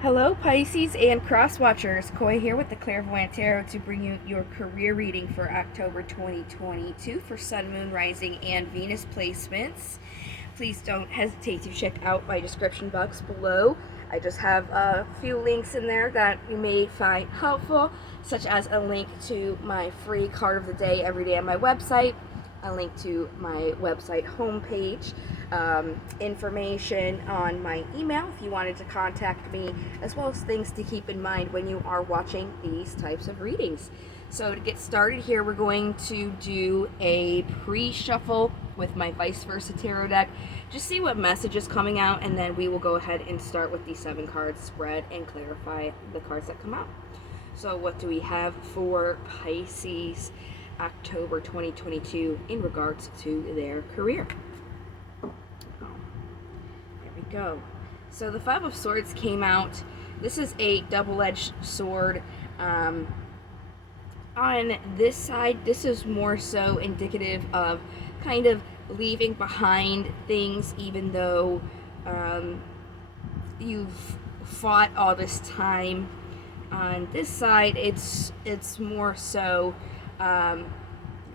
Hello, Pisces and Cross Watchers. Koi here with the Clairvoyant Tarot to bring you your career reading for October 2022 for Sun, Moon, Rising, and Venus placements. Please don't hesitate to check out my description box below. I just have a few links in there that you may find helpful, such as a link to my free card of the day every day on my website, a link to my website homepage, information on my email if you wanted to contact me, as well as things to keep in mind when you are watching these types of readings. So to get started here, we're going to do a pre-shuffle with my vice versa tarot deck. Just see what message is coming out, and then we will go ahead and start with the 7 card spread and clarify the cards that come out. So what do we have for Pisces October 2022 in regards to their career? There we go. So the 5 of Swords came out. This is a double-edged sword. On this side, this is more so indicative of kind of leaving behind things, even though you've fought all this time. On this side, it's more so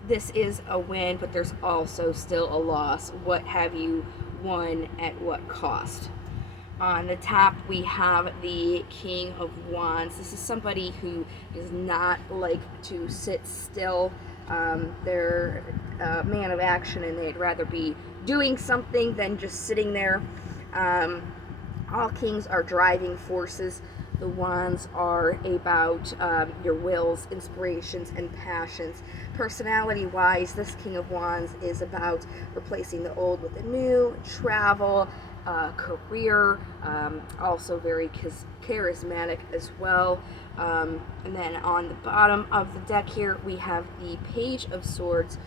this is a win, but there's also still a loss. What have you won at what cost? On the top, we have the King of Wands. This is somebody who does not like to sit still. They're a man of action, and they'd rather be doing something than just sitting there. All kings are driving forces. The wands are about your wills, inspirations, and passions. Personality-wise, this King of Wands is about replacing the old with the new, travel, career, also very charismatic as well. And then on the bottom of the deck here, we have the Page of Swords.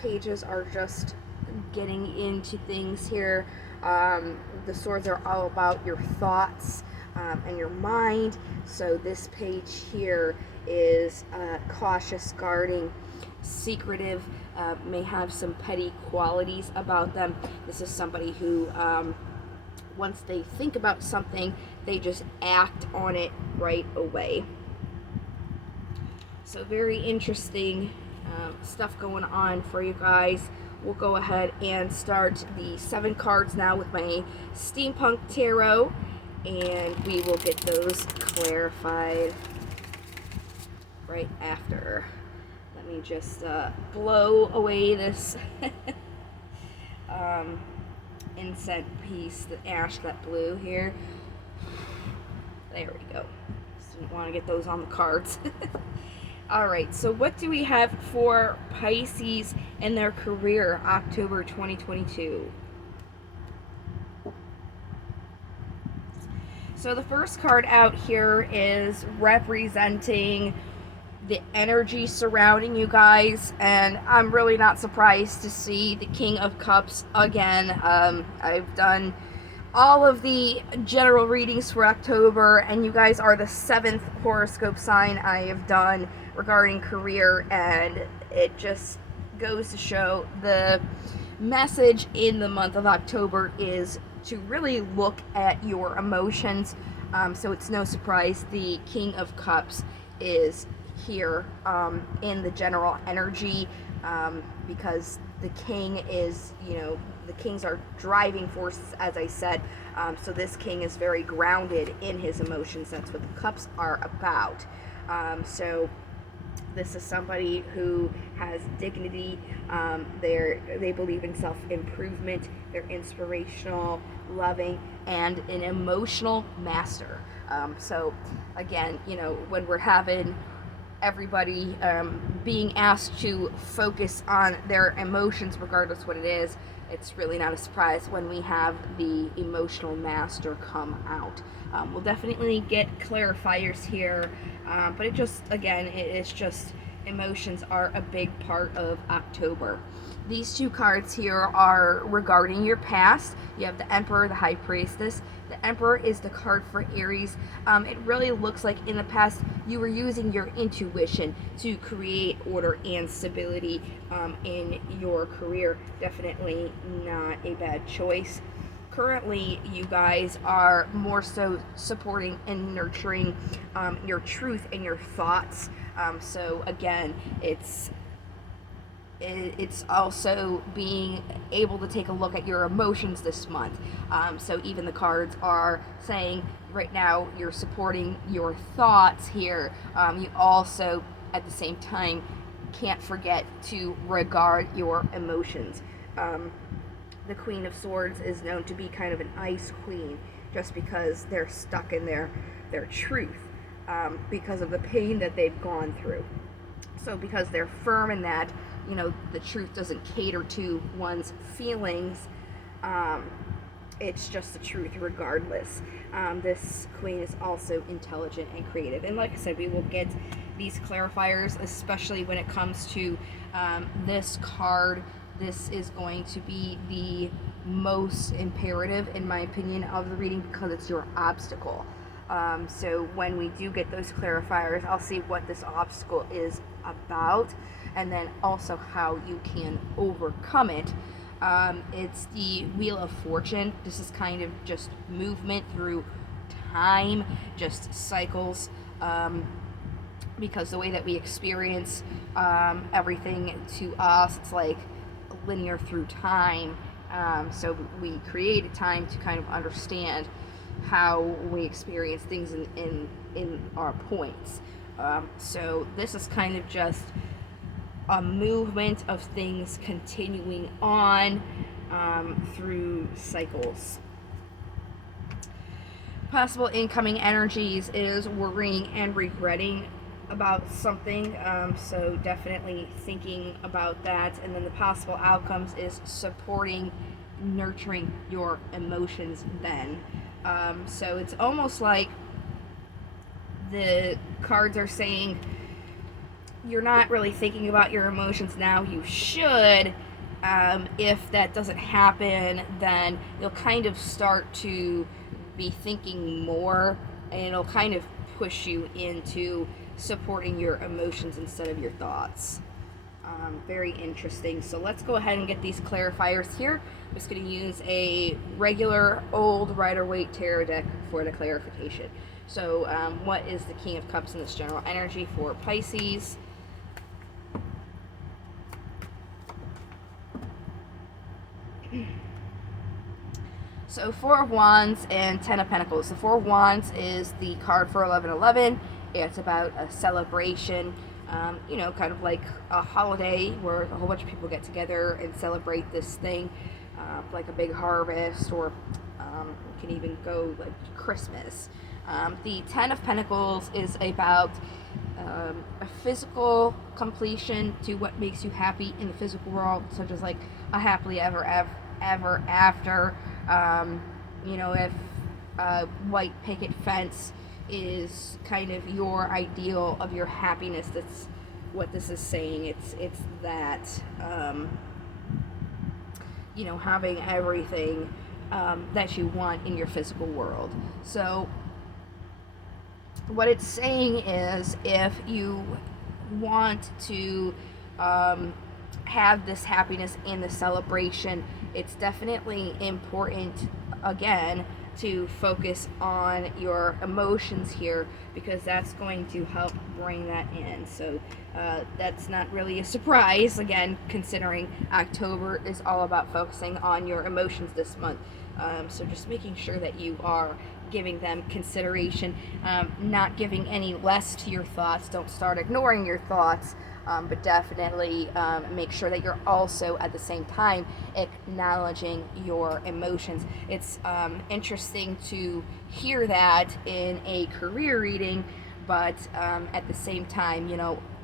Pages are just getting into things here. The swords are all about your thoughts and your mind. So this page here is cautious, guarding, secretive, may have some petty qualities about them. This is somebody who, once they think about something, they just act on it right away. So very interesting stuff going on for you guys. We'll go ahead and start the 7 cards now with my Steampunk Tarot, and we will get those clarified right after. Let me just blow away this incense piece, the ash that blew here. There we go. Just didn't want to get those on the cards. Alright, so what do we have for Pisces and their career October 2022? So the first card out here is representing the energy surrounding you guys, and I'm really not surprised to see the King of Cups again. I've done all of the general readings for October, and you guys are the 7th horoscope sign I have done regarding career, and it just goes to show the message in the month of October is to really look at your emotions. So it's no surprise the King of Cups is here in the general energy, because the king is, the kings are driving forces, as I said. So this king is very grounded in his emotions. That's what the cups are about. So this is somebody who has dignity. They believe in self-improvement. They're inspirational, loving, and an emotional master. So again, when we're having everybody being asked to focus on their emotions, regardless what it is, it's really not a surprise when we have the emotional master come out. We'll definitely get clarifiers here, but it's just emotions are a big part of October. These 2 cards here are regarding your past. You have the Emperor, the High Priestess. The Emperor is the card for Aries. It really looks like in the past you were using your intuition to create order and stability in your career. Definitely not a bad choice. currently you guys are more so supporting and nurturing your truth and your thoughts. So again, it's also being able to take a look at your emotions this month. So even the cards are saying right now you're supporting your thoughts here. You also, at the same time, can't forget to regard your emotions. The Queen of Swords is known to be kind of an ice queen, just because they're stuck in their truth, because of the pain that they've gone through. So because they're firm in that, the truth doesn't cater to one's feelings. It's just the truth regardless. This queen is also intelligent and creative. And like I said, we will get these clarifiers, especially when it comes to this card. This is going to be the most imperative, in my opinion, of the reading, because it's your obstacle. So when we do get those clarifiers, I'll see what this obstacle is about, and then also how you can overcome it. It's the Wheel of Fortune. This is kind of just movement through time, just cycles, because the way that we experience everything, to us, it's like linear through time. So we created time to kind of understand how we experience things in our points. So this is kind of just a movement of things continuing on through cycles. Possible incoming energies is worrying and regretting about something, so definitely thinking about that. And then the possible outcomes is supporting, nurturing your emotions then. So it's almost like the cards are saying you're not really thinking about your emotions now. You should. If that doesn't happen, then you'll kind of start to be thinking more, and it'll kind of push you into supporting your emotions instead of your thoughts. Very interesting. So let's go ahead and get these clarifiers here. I'm just going to use a regular old Rider-Waite tarot deck for the clarification. So what is the King of Cups in this general energy for Pisces? So Four of Wands and Ten of Pentacles. The Four of Wands is the card for 11/11. It's about a celebration, kind of like a holiday where a whole bunch of people get together and celebrate this thing, like a big harvest, or you can even go like Christmas. The Ten of Pentacles is about a physical completion to what makes you happy in the physical world, such as like a happily ever after. If a white picket fence is kind of your ideal of your happiness, that's what this is saying. It's that having everything that you want in your physical world. So what it's saying is, if you want to have this happiness in the celebration, it's definitely important, again, to focus on your emotions here, because that's going to help bring that in. So that's not really a surprise, again, considering October is all about focusing on your emotions this month. So just making sure that you are giving them consideration, not giving any less to your thoughts. Don't start ignoring your thoughts, but definitely make sure that you're also at the same time acknowledging your emotions. It's interesting to hear that in a career reading, but at the same time,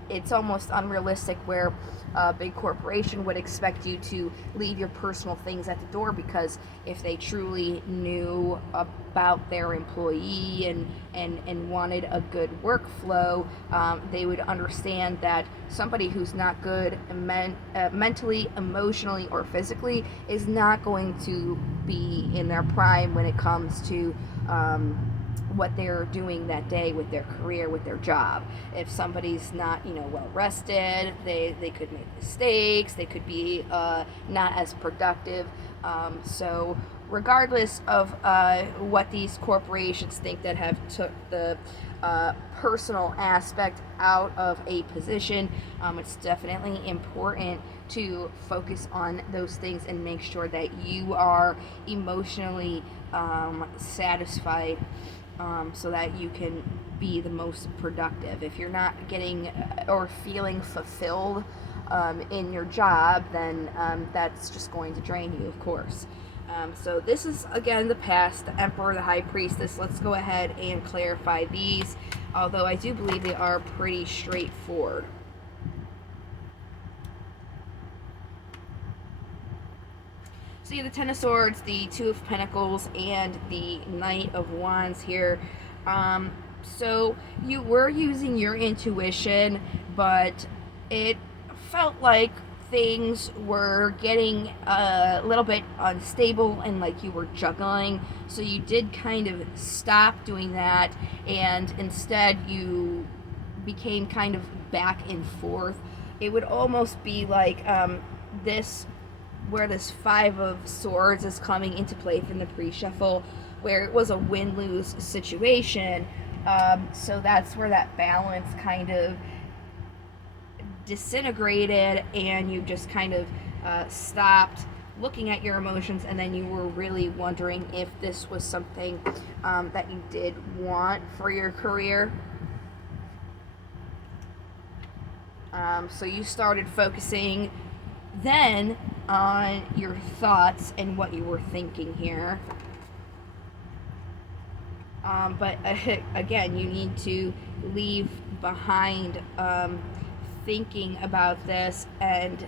it's almost unrealistic where a big corporation would expect you to leave your personal things at the door, because if they truly knew about their employee and wanted a good workflow, they would understand that somebody who's not good mentally, emotionally, or physically is not going to be in their prime when it comes to what they're doing that day with their career, with their job. If somebody's not, well rested, they could make mistakes, they could be not as productive. So regardless of what these corporations think that have took the personal aspect out of a position, it's definitely important to focus on those things and make sure that you are emotionally satisfied, so that you can be the most productive. If you're not getting or feeling fulfilled in your job, then that's just going to drain you, of course. So this is, again, the past, the Emperor, the High Priestess. Let's go ahead and clarify these, although I do believe they are pretty straightforward. So you have the Ten of Swords, the Two of Pentacles, and the Knight of Wands here. So you were using your intuition, but it felt like things were getting a little bit unstable and like you were juggling. So you did kind of stop doing that, and instead you became kind of back and forth. It would almost be like this, where this Five of Swords is coming into play from the pre-shuffle, where it was a win-lose situation. So that's where that balance kind of disintegrated, and you just kind of stopped looking at your emotions, and then you were really wondering if this was something that you did want for your career. So you started focusing then on your thoughts and what you were thinking here. But again, you need to leave behind thinking about this and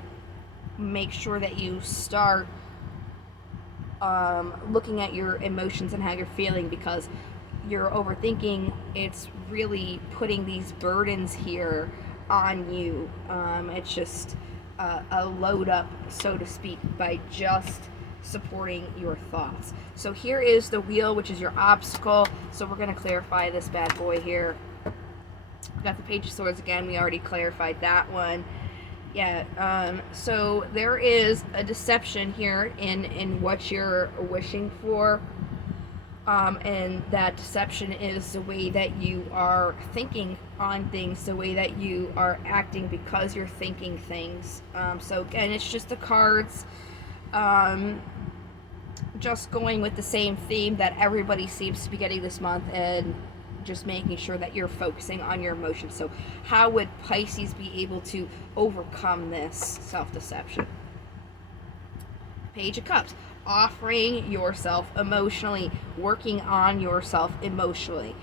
make sure that you start looking at your emotions and how you're feeling, because you're overthinking. It's really putting these burdens here on you. It's just a load up, so to speak, by just supporting your thoughts. So here is the wheel, which is your obstacle. So we're going to clarify this bad boy here. We got the Page of Swords again. We already clarified that one. Yeah, so there is a deception here in what you're wishing for. And that deception is the way that you are thinking on things, the way that you are acting because you're thinking things. So again, it's just the cards just going with the same theme that everybody seems to be getting this month, and just making sure that you're focusing on your emotions. So how would Pisces be able to overcome this self-deception? Page of Cups. Offering yourself emotionally, working on yourself emotionally.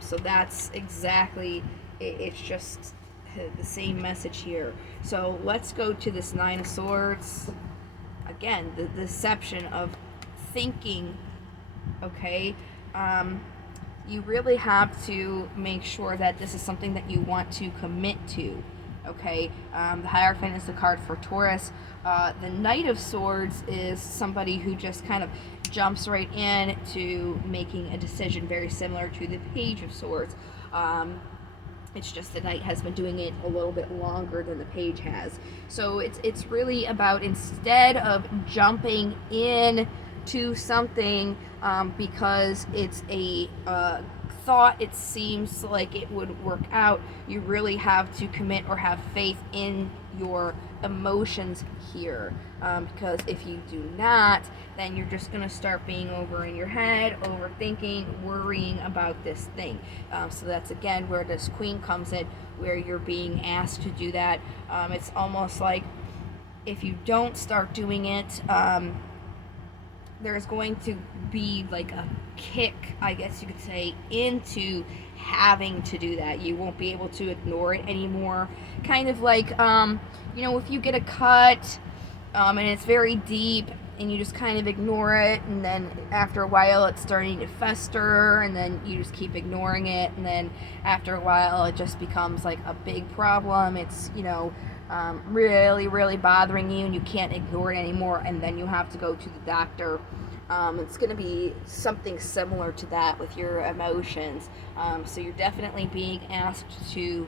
So that's exactly, it's just the same message here. So let's go to this Nine of Swords. Again, the deception of thinking, okay? You really have to make sure that this is something that you want to commit to, okay? The Hierophant is the card for Taurus. The Knight of Swords is somebody who just kind of jumps right in to making a decision, very similar to the Page of Swords. It's just the Knight has been doing it a little bit longer than the Page has. So it's really about, instead of jumping in to something because it's a thought, it seems like it would work out, you really have to commit or have faith in your emotions here, because if you do not, then you're just going to start being over in your head, overthinking, worrying about this thing. So that's again where this Queen comes in, where you're being asked to do that. It's almost like if you don't start doing it, there's going to be like a kick, I guess you could say, into having to do that. You won't be able to ignore it anymore. Kind of like, if you get a cut and it's very deep and you just kind of ignore it, and then after a while it's starting to fester, and then you just keep ignoring it, and then after a while it just becomes like a big problem. It's, really, really bothering you, and you can't ignore it anymore, and then you have to go to the doctor. It's going to be something similar to that with your emotions. So you're definitely being asked to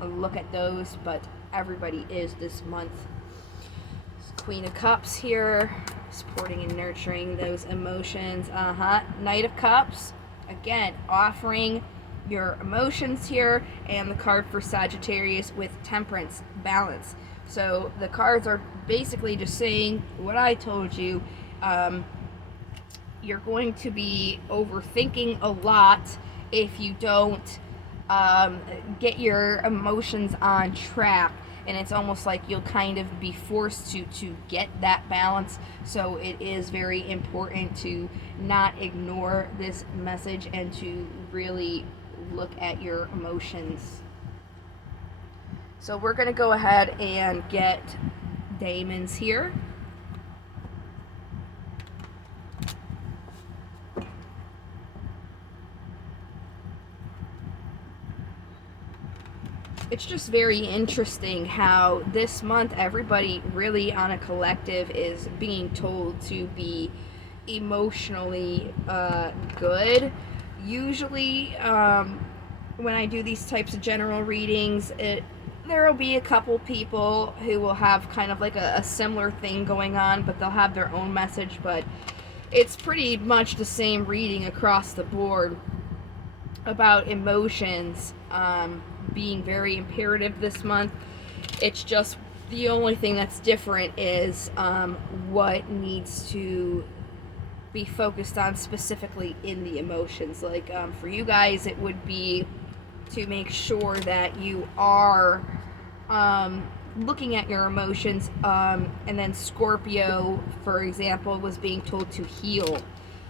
look at those, but everybody is this month. Queen of Cups here, supporting and nurturing those emotions. Knight of Cups, again, offering your emotions here, and the card for Sagittarius with Temperance, balance. So the cards are basically just saying what I told you. You're going to be overthinking a lot if you don't get your emotions on track, and it's almost like you'll kind of be forced to get that balance. So it is very important to not ignore this message and to really look at your emotions. So we're going to go ahead and get Daemons here. It's just very interesting how this month everybody really on a collective is being told to be emotionally good. Usually when I do these types of general readings, there will be a couple people who will have kind of like a similar thing going on, but they'll have their own message. But it's pretty much the same reading across the board about emotions being very imperative this month. It's just the only thing that's different is what needs to be focused on specifically in the emotions. Like for you guys, it would be to make sure that you are looking at your emotions, and then Scorpio, for example, was being told to heal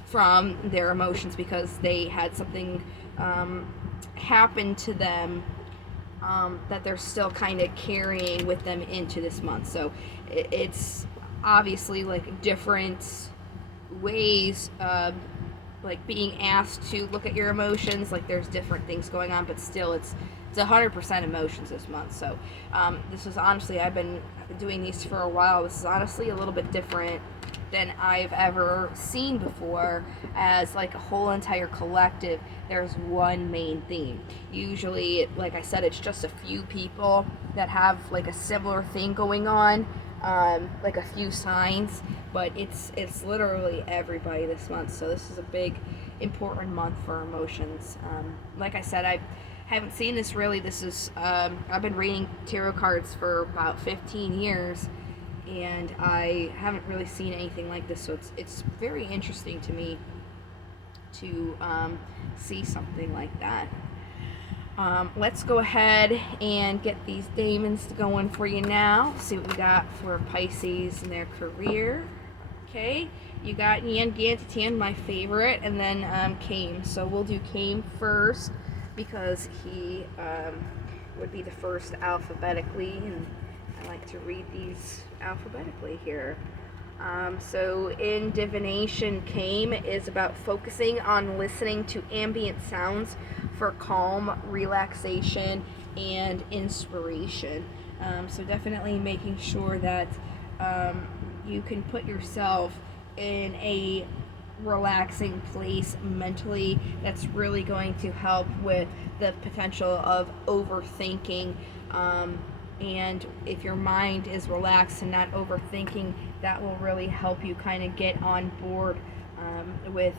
from their emotions because they had something happen to them that they're still kind of carrying with them into this month. So it's obviously like different ways like being asked to look at your emotions. Like there's different things going on, but still it's 100% emotions this month. So this is honestly, I've been doing these for a while. This is honestly a little bit different than I've ever seen before. As like a whole entire collective, there's one main theme. Usually, like I said, it's just a few people that have like a similar thing going on, like a few signs, but it's literally everybody this month. So this is a big important month for emotions. Like I said, I haven't seen this really. This is I've been reading tarot cards for about 15 years, and I haven't really seen anything like this. So it's very interesting to me to see something like that. Let's go ahead and get these Daemons going for you now. See what we got for Pisces in their career. Okay, you got Yan Gantitan, my favorite, and then Kame. So we'll do Kame first because he would be the first alphabetically, and I like to read these alphabetically here. So in divination, Kame is about focusing on listening to ambient sounds for calm, relaxation, and inspiration. So definitely making sure that you can put yourself in a relaxing place mentally. That's really going to help with the potential of overthinking. And if your mind is relaxed and not overthinking, that will really help you kind of get on board with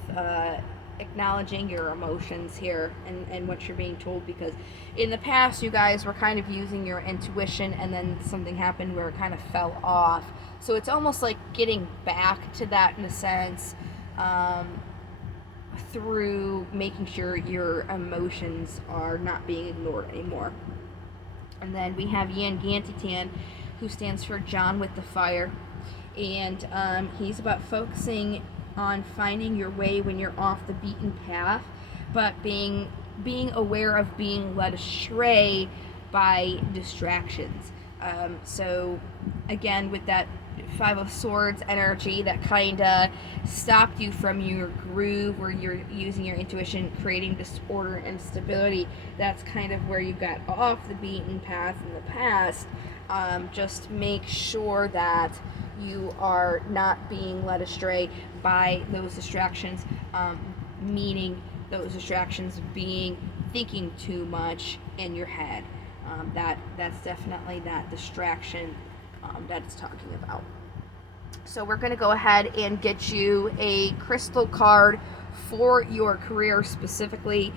acknowledging your emotions here and what you're being told. Because in the past, you guys were kind of using your intuition, and then something happened where it kind of fell off. So it's almost like getting back to that in a sense, through making sure your emotions are not being ignored anymore. And then we have Yan Gantitan, who stands for John with the Fire. And he's about focusing on finding your way when you're off the beaten path, but being aware of being led astray by distractions. So again, with that Five of Swords energy that kind of stopped you from your groove where you're using your intuition, creating disorder and stability, that's kind of where you got off the beaten path in the past. Just make sure that you are not being led astray by those distractions, meaning those distractions being thinking too much in your head. That's definitely that distraction that it's talking about. So we're going to go ahead and get you a crystal card for your career specifically.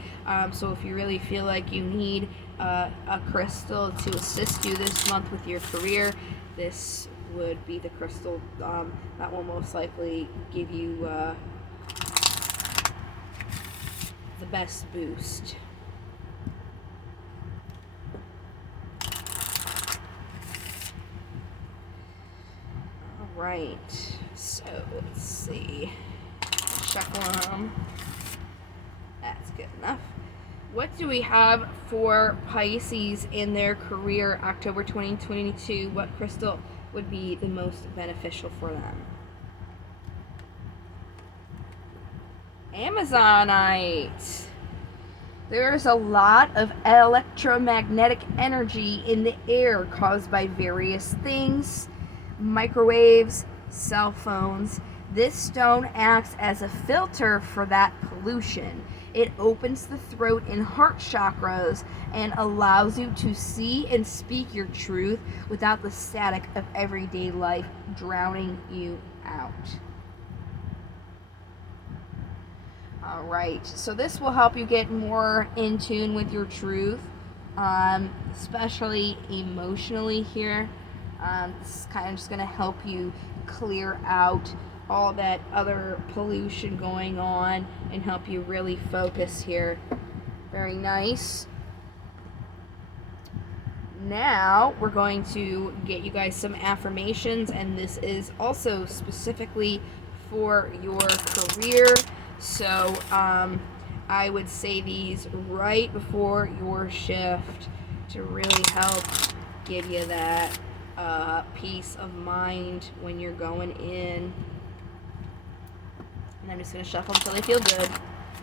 So if you really feel like you need a crystal to assist you this month with your career, this would be the crystal that will most likely give you the best boost. Right, so let's see. Shuffle them. That's good enough. What do we have for Pisces in their career October 2022? What crystal would be the most beneficial for them? Amazonite. There's a lot of electromagnetic energy in the air caused by various things. Microwaves, cell phones. This stone acts as a filter for that pollution. It opens the throat and heart chakras and allows you to see and speak your truth without the static of everyday life drowning you out. Alright, so this will help you get more in tune with your truth, especially emotionally here. This is kind of just going to help you clear out all that other pollution going on and help you really focus here. Very nice. Now we're going to get you guys some affirmations, and this is also specifically for your career. So I would say these right before your shift to really help give you that peace of mind when you're going in. And I'm just going to shuffle until they feel good,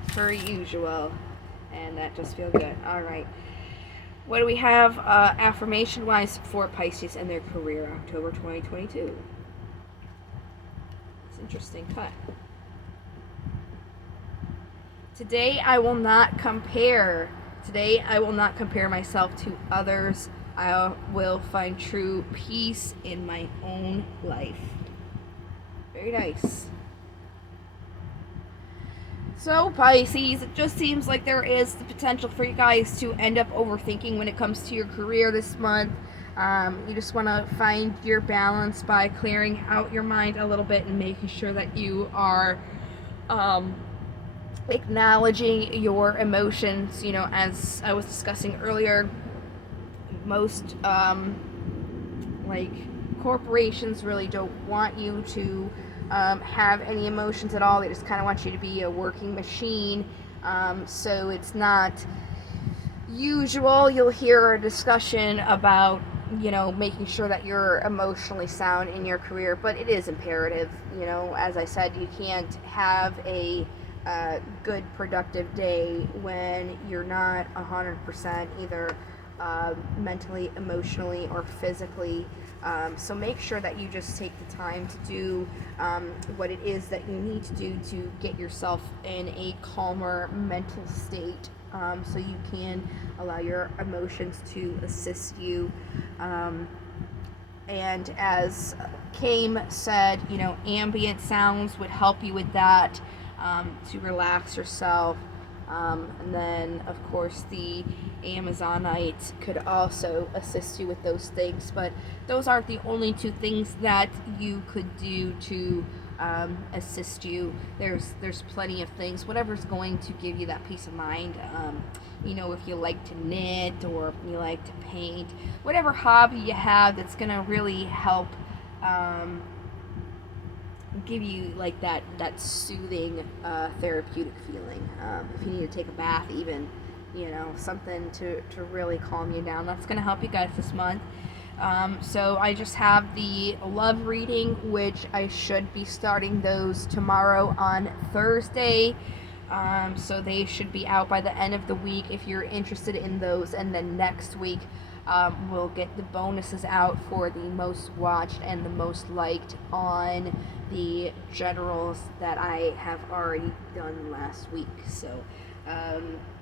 per usual. And that just feels good. Alright. What do we have affirmation-wise for Pisces and their career, October 2022? It's interesting cut. Today I will not compare. Today I will not compare myself to others. I will find true peace in my own life. Very nice. So Pisces, it just seems like there is the potential for you guys to end up overthinking when it comes to your career this month. You just want to find your balance by clearing out your mind a little bit and making sure that you are acknowledging your emotions. You know, as I was discussing earlier, most like corporations really don't want you to have any emotions at all. They just kind of want you to be a working machine. So it's not usual. You'll hear a discussion about, you know, making sure that you're emotionally sound in your career, but it is imperative. You know, as I said, you can't have a good productive day when you're not 100% either mentally, emotionally, or physically. So make sure that you just take the time to do what it is that you need to do to get yourself in a calmer mental state, so you can allow your emotions to assist you. And as Kame said, you know, ambient sounds would help you with that, to relax yourself. And then, of course, the Amazonite could also assist you with those things. But those aren't the only two things that you could do to assist you. There's plenty of things. Whatever's going to give you that peace of mind. You know, if you like to knit or if you like to paint, whatever hobby you have that's going to really help give you like that soothing therapeutic feeling. If you need to take a bath even, you know, something to really calm you down, that's going to help you guys this month. So I just have the love reading, which I should be starting those tomorrow on Thursday. So they should be out by the end of the week if you're interested in those. And then next week we'll get the bonuses out for the most watched and the most liked on the generals that I have already done last week. So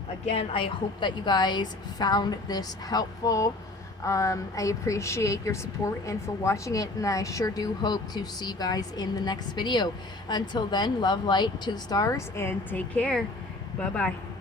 again, I hope that you guys found this helpful. I appreciate your support and for watching it, and I sure do hope to see you guys in the next video. Until then, love, light to the stars, and take care. Bye-bye.